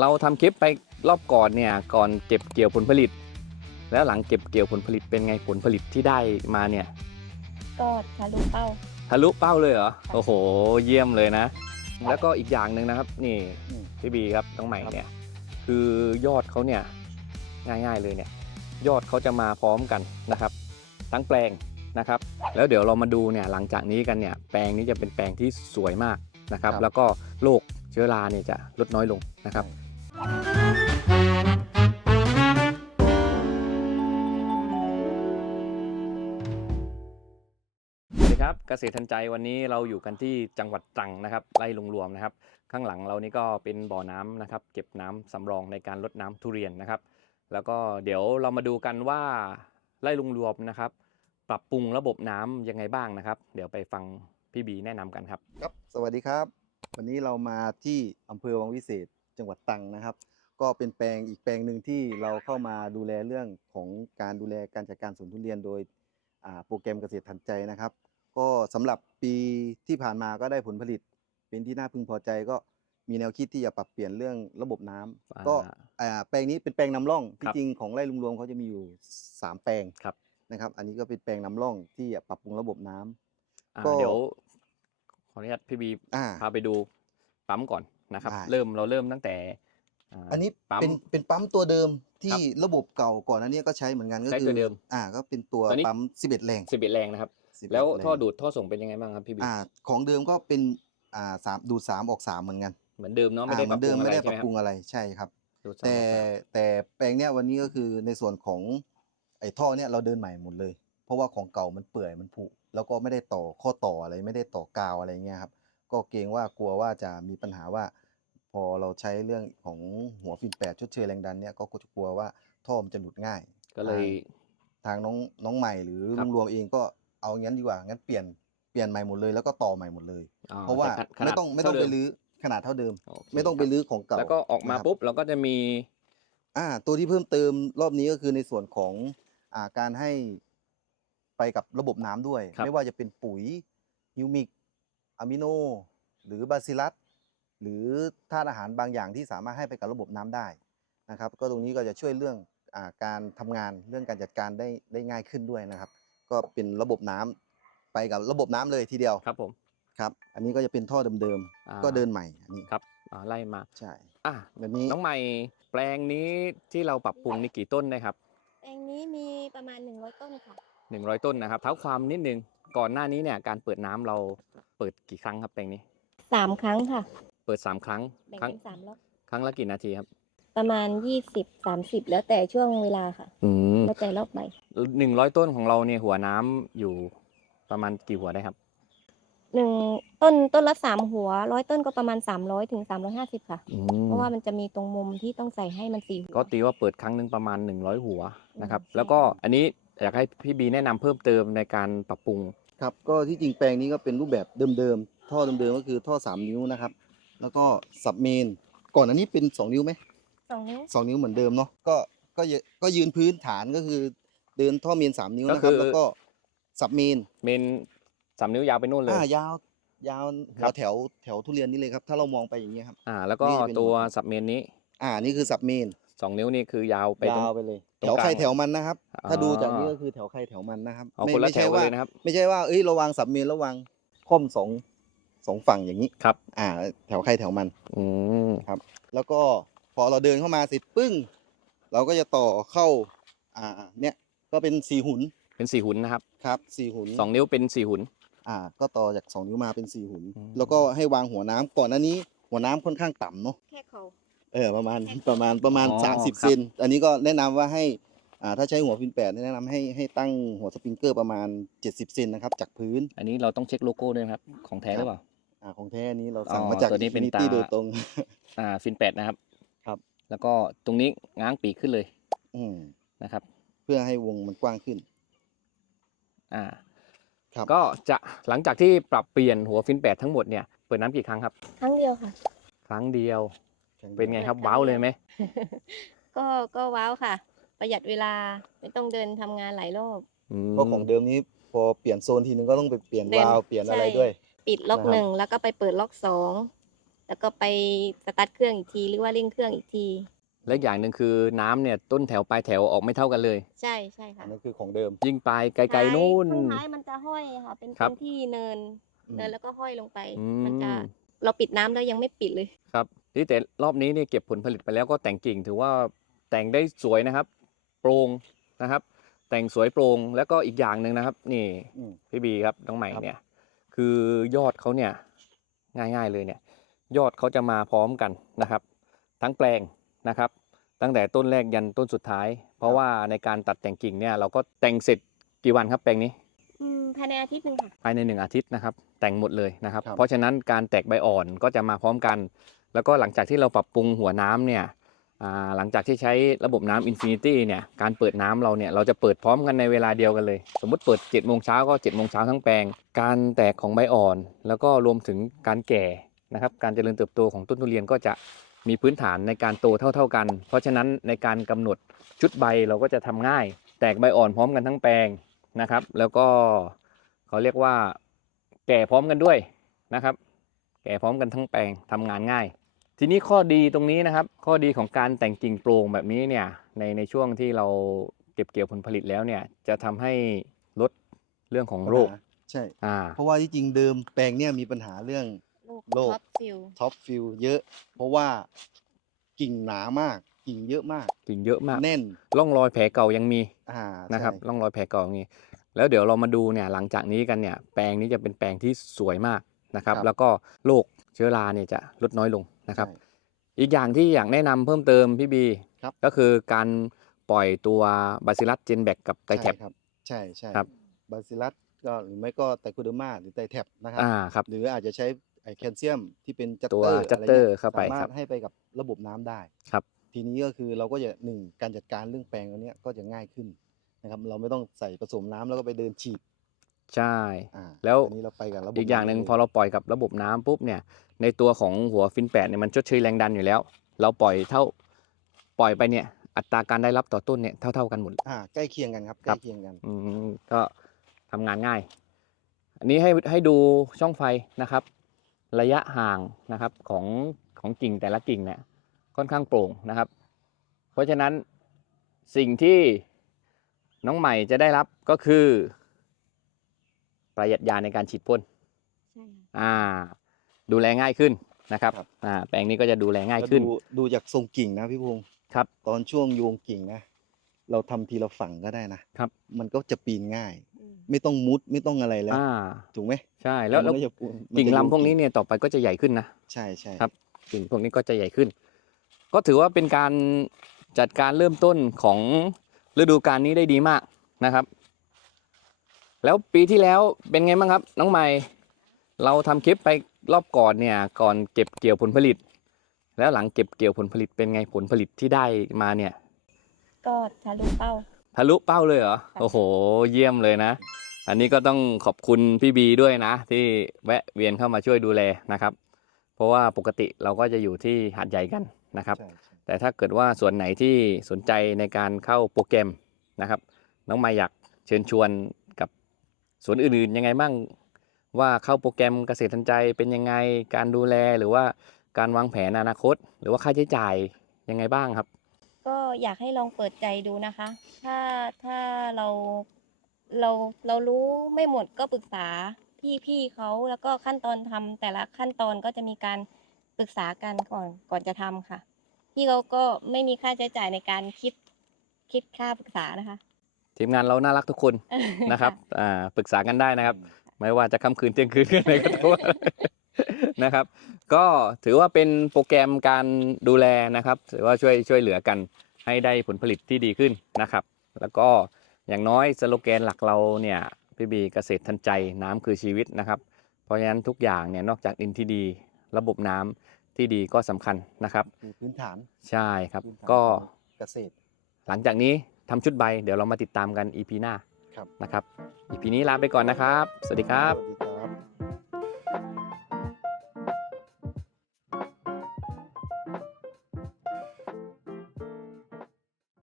เราทำคลิปไปรอบก่อนเนี่ยก่อนเก็บเกี่ยวผลผลิต แล้วหลังเก็บเกี่ยวผลผลิตเป็นไงผลผลิตที่ได้มาเนี่ยก็ทะลุเป้าทะลุเป้าเลยเหรอโอ้โห เยี่ยมเลยนะ แล้วก็อีกอย่างหนึ่งนะครับ นี่อืมพี่บีครับน้องใหม่เนี่ย คือยอดเขาเนี่ยง่ายๆเลยเนี่ย ยอดเขาจะมาพร้อมกันนะครับ ทั้งแปลงนะครับ แล้วเดี๋ยวเรามาดูเนี่ยหลังจากนี้กันเนี่ยแปลงนี้จะเป็นแปลงที่สวยมากนะครับครับแล้วก็โรคเชื้อราเนี่ยจะลดน้อยลงนะครับ ครับเกษตรทันใจวันนี้เราอยู่กันที่จังหวัดตรังนะครับไร่ลุงรวมนะครับ ข้างหลังเรานี่ก็เป็นบ่อน้ำนะครับ เก็บน้ำสำรองในการลดน้ำทุเรียนนะครับ แล้วก็เดี๋ยวเรามาดูกันว่าไร่ลุงรวมนะครับ ปรับปรุงระบบน้ำยังไงบ้างนะครับ เดี๋ยวไปฟังพี่บีแนะนำกันครับครับ สวัสดีครับ วันนี้เรามาที่อำเภอวังวิเศษ จังหวัดตรังนะครับ ก็เป็นแปลงอีกแปลงหนึ่งที่เราเข้ามาดูแลเรื่องของการดูแลการจัดการสวนทุเรียนโดยโปรแกรมเกษตรทันใจนะครับ ก็สำหรับปีที่ผ่านมาก็ได้ผลผลิต เป็นที่น่าพึงพอใจก็มีแนวคิดที่จะปรับเปลี่ยนเรื่องระบบน้ำอ่าก็อ่าแปลงนี้เป็นแปลงนำร่องครัที่บจริงของไร่ลุงรวมเขาจะมีอยู่สามแปลงครับ นะครับ อันนี้ก็เป็นแปลงนำร่องที่จะปรับปรุงระบบน้ำ อ่าก็ เดี๋ยวขออนุญาตพี่บีอ่า พาไปดูปั๊มก่อนนะครับ ได้ เริ่มเราเริ่มตั้งแต่า อันนี้ปั๊มเป็นเป็นปั๊มตัวเดิมคที่รับระบบเก่าก่อนอันนี้ก็ใช้เหมือนกันก็ใช้คืตัวเดิมอ่าก็เป็นตัวตัวนี้ ปั๊ม11 แรง สิบเอ็ดแรงนะครับ 11แล้วรงท่อดูดท่อส่งเป็นยังไงบ้างครับพี่บีอ่าของเดิมก็เป็นอ่าสามดูดสามออกสามเหมือนกันเหมือนเดิมเนาะไม่อ่าได้เหปมืรับอนปรุเดิงมอะไรไม่ได้ใช่ปไหรัมบคปรับรุงอะไรใช่ครับดูดสามแต่ออกสามแต่แปลงเนี้ยวันนี้ก็คือในส่วนของไอ้ท่อเนี้ยเราเดินใหม่หมดเลย เพราะว่าของเก่ามันเปื่อยมันผุแล้วก็ไม่ได้ต่อข้อต่ออะไรไม่ได้ต่อกาวอะไรเงี้ยครับก็เกรงว่ากลัวว่าจะมีปัญหาว่า พอเราใช้เรื่องของหัวฟินแปดชดเชยแรงดันเนี่ยก็จะกลัวว่าท่อมันจะหลุดง่าย ก็เลย ทางน้องน้องใหม่หรือครัลุบงรวมเองก็ เอางั้นดีกว่างั้นเปลี่ยนเปลี่ยนใหม่หมดเลยแล้วก็ต่อใหม่หมดเลย อ๋อเพราะว่าแต่ขนาไม่ดต้องไม่ต้องเท่าไปเดิรื้อขนาดเท่าเดิมโอเคไม่ต้องไปครับรื้อของเก่าแล้วก็ออกมานะครับปุ๊บเราก็จะมี อ่า ตัวที่เพิ่มเติมรอบนี้ก็คือในส่วนของอ่าการให้ไปกับระบบน้ำด้วย ครับ ไม่ว่าจะเป็นปุ๋ยฮิวมิกอะมิโน หรือบาซิลัสหรือธาตุอาหารบางอย่างที่สามารถให้ไปกับระบบน้ำได้นะครับ ก็ตรงนี้ก็จะช่วยเรื่องอาการทำงานเรื่องการจัดการได้ได้ง่ายขึ้นด้วยนะครับ ก็เป็นระบบน้ำไปกับระบบน้ำเลยทีเดียวครับผมครับ อันนี้ก็จะเป็นท่อเดิมอ่าๆก็เดินใหม่อันนี้ครับอ่าไล่มาใช่อะแบบนี้น้องใหม่แปลงนี้ที่เราปรับปรุงนี่กี่ต้นนะครับ แปลงนี้มีประมาณ 100 ต้นค่ะ100 ต้นนะครับเท้าความนิดนึงก่อนหน้านี้เนี่ยการเปิดน้ำเราเปิดกี่ครั้งครับแปลงนี้3ครั้งค่ะ เปิด 3 ครั้งแบ่งครั้งเป็น3รอบครั้งละกี่นาทีครับ ประมาณ20 30แล้วแต่ช่วงเวลาค่ะอืมแล้วแต่รอบใบหนึ่งร้อยต้นของเราเนี่ยหัวน้ำอยู่ประมาณกี่หัวได้ครับ หนึ่งต้นต้นละ3หัวร้อยต้นก็ประมาณ300ถึง350ค่ะ อืเพราะว่ามันจะมีตรงมุมที่ต้องใส่ให้มันสี่หัวก็ตีว่าเปิดครั้งหนึ่งประมาณ 100 หัวนะครับอืมแล้วก็อันนี้อยากให้พี่บีแนะนำเพิ่มเติมในการปรับปรุง ครับก็ที่จริงแปลงนี้ก็เป็นรูปแบบเดิมๆท่อเดิมๆก็คือท่อ 3 นิ้วนะครับ แล้วก็สับเมน ก่อนอันนี้เป็น 2 นิ้วไหม สองนิ้ว สองนิ้วเหมือนเดิมเนาะก็ก็ยืก็ยืนพื้นฐานก็คือเดินท่อเมน3นิ้วก็นะคคืรับอ แล้วก็สับเมนเมนสามนิ้วยาวไปนู่นเลย อ่ายาวยาวครัหัวบ แถวแถวทุเรียนนี่เลยครับ ถ้าเรามองไปอย่างเงี้ยครับ อ่า แล้วก็นี่เป็น ตัวหัวสับเมนนี้อ่านี่คือสับเมนสองนิ้วนี่คือยาวไปตรง ยาวไปเลย ตรงแถวกลางใครแถวมันนะครับ ถ้าดูจากนี้อ๋อก็คือแถวใครแถวมันนะครับเอาไม่คนละไม่แถใช่วว่า เลยนะครับ ไม่ใช่ว่าเอ้ยระวังสับเมนระวังค่อมสองสองฝั่งอย่างนี้ครับ อ่า แถวใครแถวมัน อืม แล้วก็ พอเราเดินเข้ามาเสร็จปึ้ง เราก็จะต่อเข้า อ่า เนี่ย ก็เป็นสี่หุนเป็นสี่หุ่นนะครับครับสี่หุนสองนิ้วเป็นสี่หุ่นอ่า ก็ต่อจากสองนิ้วมาเป็นสี่หุน อืม แล้วก็ให้วางหัวน้ำก่อนหน้านี้ หัวน้ำค่อนข้างต่ำเนาะ แค่เขา เออประมาณประมาณประมาณ อ๋อสามสิบครับ เซนอันนี้ก็แนะนำว่าให้อ่าถ้าใช้หัวฟินแปดแนะนำให้ให้ตั้งหัวสปริงเกอร์ประมาณเจ็ดสิบเซนนะครับจากพื้นอันนี้เราต้องเช็คโลโก้ด้วยนะครับ ของแท้หรือเปล่า อ่าของแท้อันนี้เราอ๋อสั่งมาจากตัวนี้เป็น Infinity ตาโดยตรง อ่าฟินแปดนะครับครับ แล้วก็ตรงนี้ง้างปีกขึ้นเลยอืมนะครับ เพื่อให้วงมันกว้างขึ้น อ่าครับ ก็จะหลังจากที่ปรับเปลี่ยนหัวฟินแปดทั้งหมดเนี่ยเปิดน้ำกี่ครั้งครับ ครั้งเดียวค่ะ ครั้งเดียวเป็นไงครับเปิดครั้งว้าวเดียวเลยไหมก็ก็ว้าวค่ะ ประหยัดเวลาไม่ต้องเดินทำงานหลายรอบ อืม เพราะของเดิมนี้พอเปลี่ยนโซนทีนึงก็ต้องไปเปลี่ยนเดินวาล์วเปลี่ยนอะไรใช่ด้วย ปิดล็อกนะครับ หนึ่งแล้วก็ไปเปิดล็อกสอง แล้วก็ไปสตาร์ทเครื่องอีกทีหรือว่าเร่งเครื่องอีกที และอีกอย่างหนึ่งคือน้ำเนี่ยต้นแถวปลายแถวออกไม่เท่ากันเลย ใช่ใช่ค่ะอันนั้นคือของเดิม ยิ่งปลายไกลๆนู่นท้ายช่วงท้ายมันจะห้อยค่ะ เป็นครับเป็นที่เนินอืม เนินแล้วก็ห้อยลงไป อืมันจะมเราปิดน้ำแล้วยังไม่ปิดเลย ครับที่แต่รอบนี้เนี่ยเก็บผลผลิตไปแล้วก็แต่งกิ่งถือว่าแต่งได้สวยนะครับ โปร่งนะครับ แต่งสวยโปร่งแล้วก็อีกอย่างหนึ่งนะครับ นี่อืม พี่บีครับน้องใหม่ครับ เนี่ย คือยอดเขาเนี่ยง่ายๆเลยเนี่ย ยอดเขาจะมาพร้อมกันนะครับ ทั้งแปลงนะครับ ตั้งแต่ต้นแรกยันต้นสุดท้าย เพราะว่าในการตัดแต่งกิ่งเนี่ยเราก็แต่งเสร็จกี่วันครับแปลงนี้อืมภายในอาทิตย์หนึ่งค่ะภายในหนึ่งอาทิตย์นะครับ แต่งหมดเลยนะครับครับ เพราะฉะนั้นการแตกใบอ่อนก็จะมาพร้อมกัน แล้วก็หลังจากที่เราปรับปรุงหัวน้ำเนี่ยอ่าหลังจากที่ใช้ระบบน้ำอินฟินิตี้เนี่ยการเปิดน้ำเราเนี่ยเราจะเปิดพร้อมกันในเวลาเดียวกันเลย สมมติเปิด7จ็ดโมงเช้าก็7จ็ดโมงเช้าทั้งแปลง การแตกของใบอ่อน แล้วก็รวมถึงการแก่ นะครับการเจริญเติบโตของต้นทุเรียนก็จะมีพื้นฐานในการโตเท่า ๆกัน เพราะฉะนั้นในการกำหนดชุดใบเราก็จะทำง่าย แตกใบอ่อนพร้อมกันทั้งแปลงนะครับ แล้วก็เขาเรียกว่าแก่พร้อมกันด้วยนะครับ แก่พร้อมกันทั้งแปลงทำงานง่าย ทีนี้ข้อดีตรงนี้นะครับ ข้อดีของการแต่งกิ่งโปร่งแบบนี้เนี่ยในในช่วงที่เราเก็บเกี่ยวผลผลิตแล้วเนี่ยจะทำให้ลดเรื่องของโรคปัญหาใช่อ่าเพราะว่าที่จริงเดิมแปลงเนี่ยมีปัญหาเรื่อง โรคโรคท็อปฟิลท็อปฟิลเยอะ เพราะว่ากิ่งหนามาก กิ่งเยอะมาก กิ่งเยอะมาก แน่นร่องรอยแผลเก่ายังมีอ่านะครับใช่ร่องรอยแผลเก่าอย่างนี้แล้วเดี๋ยวเรามาดูเนี่ยหลังจากนี้กันเนี่ยแปลงนี้จะเป็นแปลงที่สวยมากนะครับ ครับ แล้วก็โรคเชื้อราเนี่ยจะลดน้อยลงนะครับใช่อีกอย่างที่อยากแนะนำเพิ่มเติมพี่บีครับ ก็คือการปล่อยตัวบาซิลัสเจนแบกกับไตแท็บใช่ครับ ใช่ใช่ครับ บาซิลัสก็หรือไม่ก็ไตโคเดอร์มาหรือไตแท็บนะครับ อ่าครับ หรืออาจจะใช้ ไอแคลเซียมที่เป็นจัตตัวเตอร์จัตเตอร์เข้าไปสามาครัรบ ถให้ไปกับระบบน้ำได้ครับ ทีนี้ก็คือเราก็จะหนึ่งการจัดการเรื่องแปลงอันเนี้ยก็จะง่ายขึ้นนะครับเราไม่ต้องใส่ผสมน้ำแล้วก็ไปเดินฉีดใช่ อ่าแล้ว อันนี้เราไปกับระบบอีกอย่างหนึ่งำพอเราปล่อยกับระบบน้ำปุ๊บเนี่ยในตัวของหัวฟินแปดเนี่ยมันชดเชยแรงดันอยู่แล้ว เราปล่อยเท่าปล่อยไปเนี่ยอัตราการได้รับต่อต้นเนี่ยเท่าๆกันหมด อ่าใกล้เคียงกันครับคใกรัล้บ เคียงกัน อืมก็ทำงานง่าย อันนี้ให้ให้ดูช่องไฟนะครับ ระยะห่างนะครับของของกิ่งแต่ละกิ่งเนี่ยค่อนข้างโปร่งนะครับ เพราะฉะนั้นสิ่งที่น้องใหม่จะได้รับก็คือ ประหยัดยาในการฉีดพ่นใช่ค่ะอ่า ดูแลง่ายขึ้นนะครับครับอ่าแปลงนี้ก็จะดูแลง่ายแล้วขึ้นดูดูจากทรงกิ่งนะพี่พงศ์ครับ ตอนช่วงโยงกิ่งนะเราทำทีละฝั่งก็ได้นะครับ มันก็จะปีนง่ายอืม ไม่ต้องมุดไม่ต้องอะไรแล้วอ่า ถูกไหมใช่ แล้วแล้วมันก็จะปูนมันกิ่งจะโยลำพวกนี้งเนี่ยต่อไปก็จะใหญ่ขึ้นนะ ใช่ใช่ ครับ กิ่งพวกนี้ก็จะใหญ่ขึ้น ก็ถือว่าเป็นการจัดการเริ่มต้นของฤดูกาลนี้ได้ดีมากนะครับ แล้วปีที่แล้วเป็นไงบ้างครับ น้องใหม่ เราทำคลิปไปรอบก่อนเนี่ยก่อนเก็บเกี่ยวผลผลิต แล้วหลังเก็บเกี่ยวผลผลิตเป็นไงผลผลิตที่ได้มาเนี่ย ก็ทะลุเป้า ทะลุเป้าเลยเหรอ โอ้โห เยี่ยมเลยนะ อันนี้ก็ต้องขอบคุณพี่บีด้วยนะ ที่แวะเวียนเข้ามาช่วยดูแลนะครับ เพราะว่าปกติเราก็จะอยู่ที่หาดใหญ่กันนะครับใช่ใช่แต่ถ้าเกิดว่าส่วนไหนที่สนใจในการเข้าโปรแกรมนะครับ น้องมายอยากเชิญชวนกับสวนอื่นๆยังไงบ้างว่าเข้าโปรแกรมเกษตรทันใจเป็นยังไงการดูแลหรือว่าการวางแผนอนาคต หรือว่าค่าใช้จ่ายยังไงบ้างครับ ก็อยากให้ลองเปิดใจดูนะคะ ถ้าถ้าเราเราเรารู้ไม่หมดก็ปรึกษาพี่พี่เขาแล้วก็ขั้นตอนทำแต่ละขั้นตอนก็จะมีการปรึกษากันก่อนก่อนจะทำค่ะ พี่เขาก็ไม่มีค่าใช้จ่ายในการคิดคิดค่าปรึกษานะคะ ทีมงานเราน่ารักทุกคนนะครับอ่าปรึกษากันได้นะครับ ไม่ว่าจะค่ำคืนเที่ยงคืนอะไรก็โทษ นะครับ ก็ถือว่าเป็นโปรแกรมการดูแลนะครับ ถือว่าช่วยช่วยเหลือกันให้ได้ผลผลิตที่ดีขึ้นนะครับ แล้วก็อย่างน้อยสโลแกนหลักเราเนี่ยพี่บีเกษตรทันใจน้ำคือชีวิตนะครับ เพราะฉะนั้นทุกอย่างเนี่ยนอกจากดินที่ดี ระบบน้ำที่ดีก็สำคัญนะครับคือพื้นฐานใช่ครับพื้นฐานก็ของเกษตร หลังจากนี้ทำชุดใบ เดี๋ยวเรามาติดตามกัน EP หน้าครับนะครับ EP นี้ลาไปก่อนนะครับ สวัสดีครับสวัสดีครับ